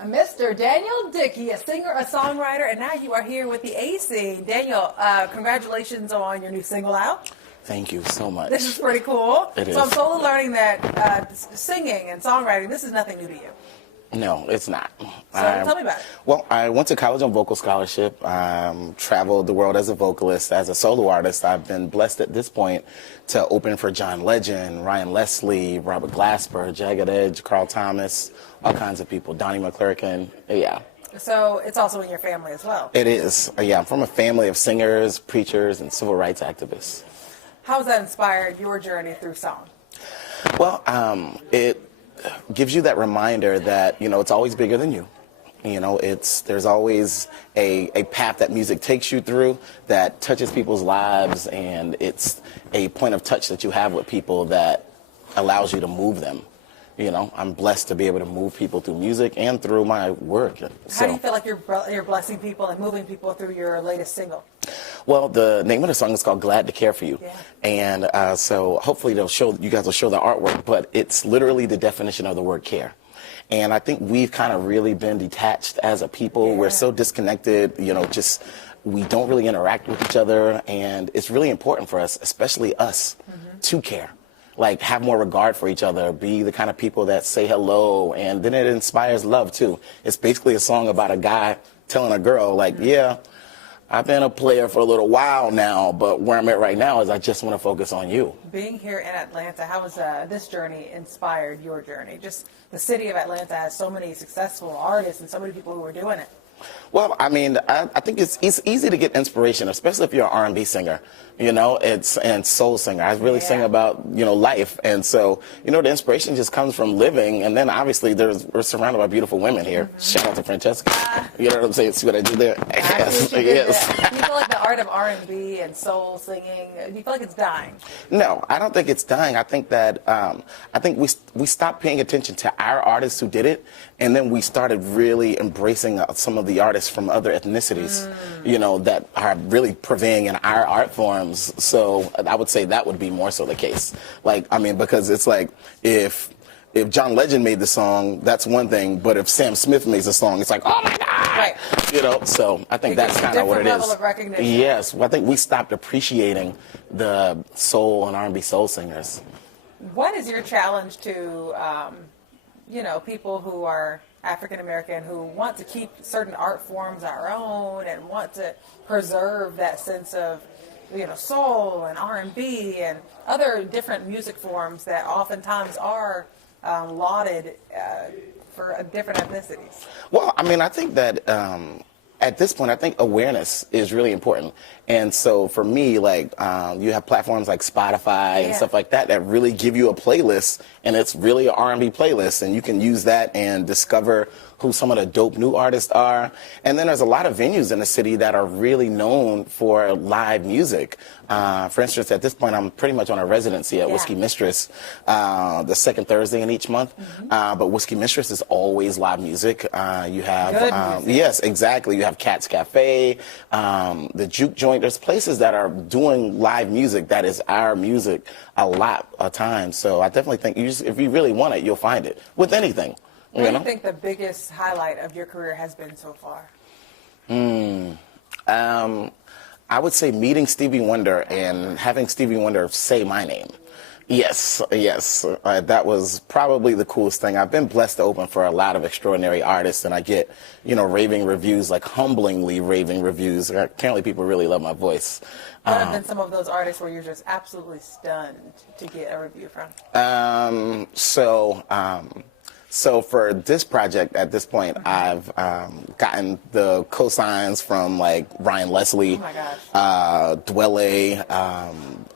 Mr. Daniel Dickey, a singer, a songwriter, and now you are here with the A scene. Daniel, congratulations on your new single out. Thank you so much. This is pretty cool. It is. So I'm slowly learning that singing and songwriting, this is nothing new to you. No, it's not. So tell me about it. Well, I went to college on vocal scholarship, traveled the world as a vocalist, as a solo artist. I've been blessed at this point to open for John Legend, Ryan Leslie, Robert Glasper, Jagged Edge, Carl Thomas, all kinds of people, Donnie McClurkin, yeah. So it's also in your family as well. It is, yeah. I'm from a family of singers, preachers, and civil rights activists. How has that inspired your journey through song? Well, it gives you that reminder that, you know, it's always bigger than you. You know, there's always a path that music takes you through that touches people's lives, and it's a point of touch that you have with people that allows you to move them. You know, I'm blessed to be able to move people through music and through my work. How do you feel like you're blessing people and moving people through your latest single? Well, the name of the song is called Glad to Care for You. Yeah. And so hopefully you guys will show the artwork, but it's literally the definition of the word care. And I think we've kind of really been detached as a people. Yeah. We're so disconnected, you know, we don't really interact with each other. And it's really important for us, especially us, to care. Like, have more regard for each other, be the kind of people that say hello, and then it inspires love, too. It's basically a song about a guy telling a girl, like, yeah, I've been a player for a little while now, but where I'm at right now is I just want to focus on you. Being here in Atlanta, how has this journey inspired your journey? Just the city of Atlanta has so many successful artists and so many people who are doing it. Well, I mean, I think it's easy to get inspiration, especially if you're an R&B singer, you know, and soul singer. I really sing about, you know, life. And so, you know, the inspiration just comes from living. And then obviously we're surrounded by beautiful women here. Shout out to Francesca. You know what I'm saying? See what I did there? Yes. Do you feel like the art of R&B and soul singing, do you feel like it's dying? No, I don't think it's dying. I think that we stopped paying attention to our artists who did it, and then we started really embracing some of the artists from other ethnicities, you know, that are really purveying in our art forms. So I would say that would be more so the case. Like, I mean, because it's like if John Legend made the song, that's one thing, but if Sam Smith makes a song, it's like, oh my God! Right. You know, so I think that's kind of what it is. Level of recognition. Yes, well, I think we stopped appreciating the soul and R&B soul singers. What is your challenge to, you know, people who are African American who want to keep certain art forms our own and want to preserve that sense of, you know, soul and R&B and other different music forms that oftentimes are lauded for different ethnicities? Well, I mean, I think that at this point, I think awareness is really important. And so for me, like, you have platforms like Spotify and stuff like that really give you a playlist, and it's really an R&B playlist, and you can use that and discover who some of the dope new artists are. And then there's a lot of venues in the city that are really known for live music. For instance, at this point, I'm pretty much on a residency at Whiskey Mistress, the second Thursday in each month. But Whiskey Mistress is always live music. You have, yes, exactly. You have Cat's Cafe, the Juke Joint. There's places that are doing live music that is our music a lot of times. So I definitely think if you really want it, you'll find it with anything. What do you think the biggest highlight of your career has been so far? I would say meeting Stevie Wonder and having Stevie Wonder say my name. Yes. That was probably the coolest thing. I've been blessed to open for a lot of extraordinary artists, and I get, you know, raving reviews, like humblingly raving reviews. Apparently people really love my voice. What have been some of those artists where you're just absolutely stunned to get a review from? So for this project, at this point, I've gotten the cosigns from like Ryan Leslie, Dwelle,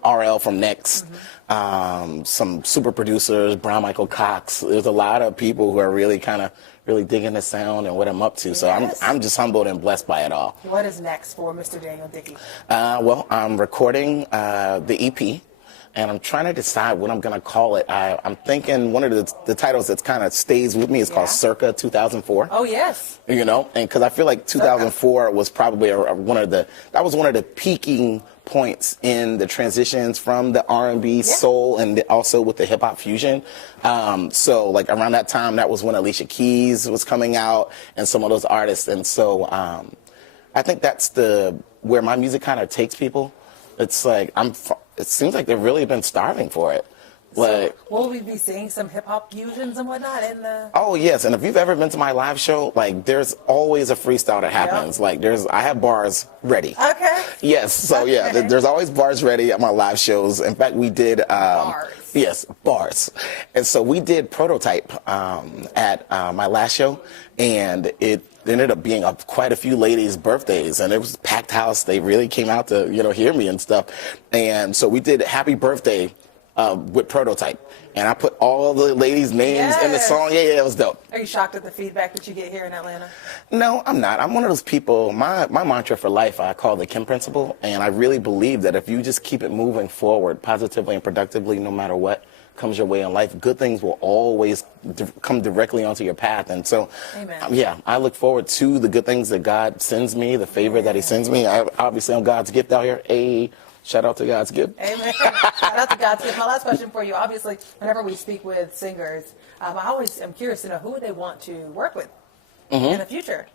RL from Next, some super producers, Brown Michael Cox. There's a lot of people who are really really digging the sound and what I'm up to. So I'm just humbled and blessed by it all. What is next for Mr. Daniel Dickey? Well, I'm recording the EP. And I'm trying to decide what I'm going to call it. I'm thinking one of the titles that kind of stays with me is called Circa 2004. Oh, yes. You know, and because I feel like 2004 was probably one of the peaking points in the transitions from the R&B soul and also with the hip hop fusion. So like around that time, that was when Alicia Keys was coming out and some of those artists. And so I think that's where my music kind of takes people. It's like it seems like they've really been starving for it. Like, so will we be seeing some hip hop fusions and whatnot in the? Oh yes, and if you've ever been to my live show, like there's always a freestyle that happens. Like I have bars ready. Okay. Yes, so yeah, there's always bars ready at my live shows. In fact, we did bars. Yes, bars, and so we did Prototype at my last show, and it ended up being quite a few ladies' birthdays, and it was a packed house. They really came out to hear me and stuff, and so we did Happy Birthday with Prototype, and I put all the ladies' names in the song. Yeah, it was dope. Are you shocked at the feedback that you get here in Atlanta? No, I'm not. I'm one of those people. My mantra for life I call the Kim principle, and I really believe that if you just keep it moving forward positively and productively, no matter what comes your way in life, good things will always come directly onto your path. And so, yeah, I look forward to the good things that God sends me, the favor that He sends me. Obviously, I'm God's gift out here. Shout out to God's gift. Amen. Shout out to God's gift. My last question for you, obviously, whenever we speak with singers, I always am curious to know who they want to work with in the future.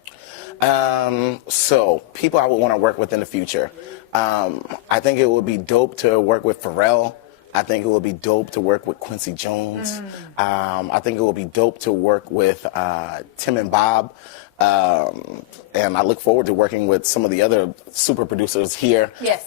So people I would want to work with in the future. I think it would be dope to work with Pharrell. I think it would be dope to work with Quincy Jones. I think it would be dope to work with Tim and Bob. And I look forward to working with some of the other super producers here. Yes.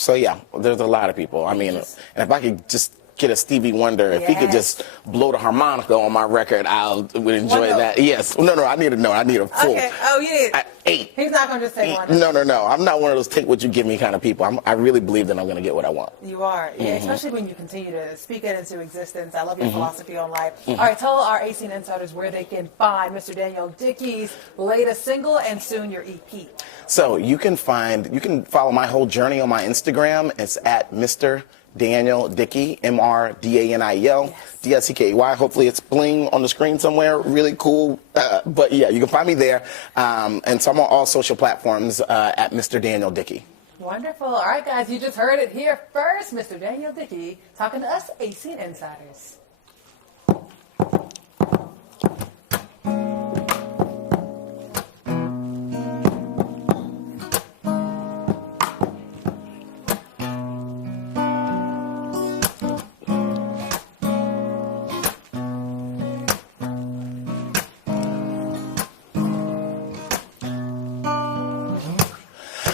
So yeah, there's a lot of people. I mean, and if I could just get a Stevie Wonder, if he could just blow the harmonica on my record, would enjoy that. Yes. No, I need to know. I need a full. Okay. Oh, you need 8. He's not going to just take one. No. I'm not one of those take what you give me kind of people. I really believe that I'm going to get what I want. You are. Yeah, especially when you continue to speak it into existence. I love your philosophy on life. All right, tell our AC Insiders where they can find Mr. Daniel Dickey's latest single and soon your EP. So you can follow my whole journey on my Instagram. It's at Mr. Daniel Dickey, MrDaniel, DSCKY. Hopefully it's bling on the screen somewhere. Really cool. But yeah, you can find me there. And so I'm on all social platforms at Mr. Daniel Dickey. Wonderful. All right, guys, you just heard it here first. Mr. Daniel Dickey talking to us AC Insiders.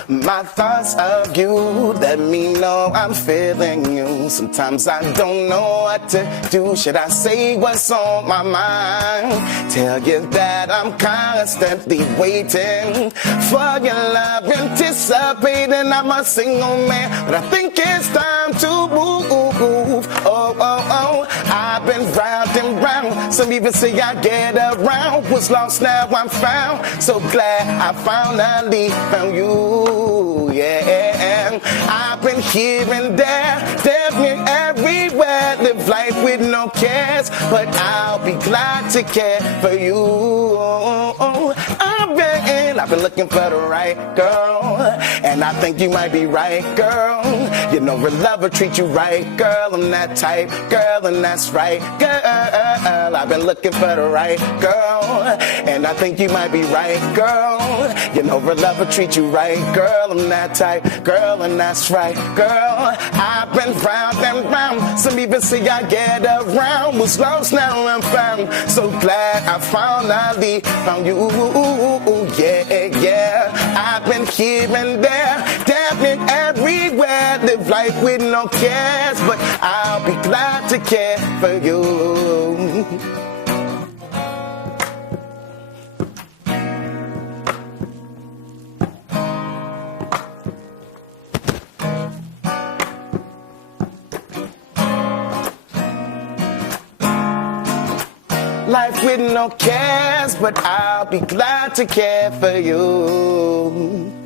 My thoughts of you let me know I'm feeling you. Sometimes I don't know what to do. Should I say what's on my mind? Tell you that I'm constantly waiting for your love, anticipating. I'm a single man, but I think it's time to move. Oh, I've been round and round. Some even say I get around. Was lost, now I'm found. So glad I finally found you. Yeah, I've been here and there, damn near everywhere. Live life with no cares, but I'll be glad to care for you. I've been looking for the right girl, and I think you might be right, girl. You know, real love will treat you right, girl. I'm that type, girl, and that's right, girl. I've been looking for the right girl, and I think you might be right, girl. You know, real love will treat you right, girl. I'm that type, girl, and that's right, girl. I've been round and round. Some even say I get around. Was lost, now I'm found. So glad I finally found you. Yeah. I've been here and there, damn it everywhere. Live life with no cares, but I'll be glad to care for you. Life with no cares, but I'll be glad to care for you.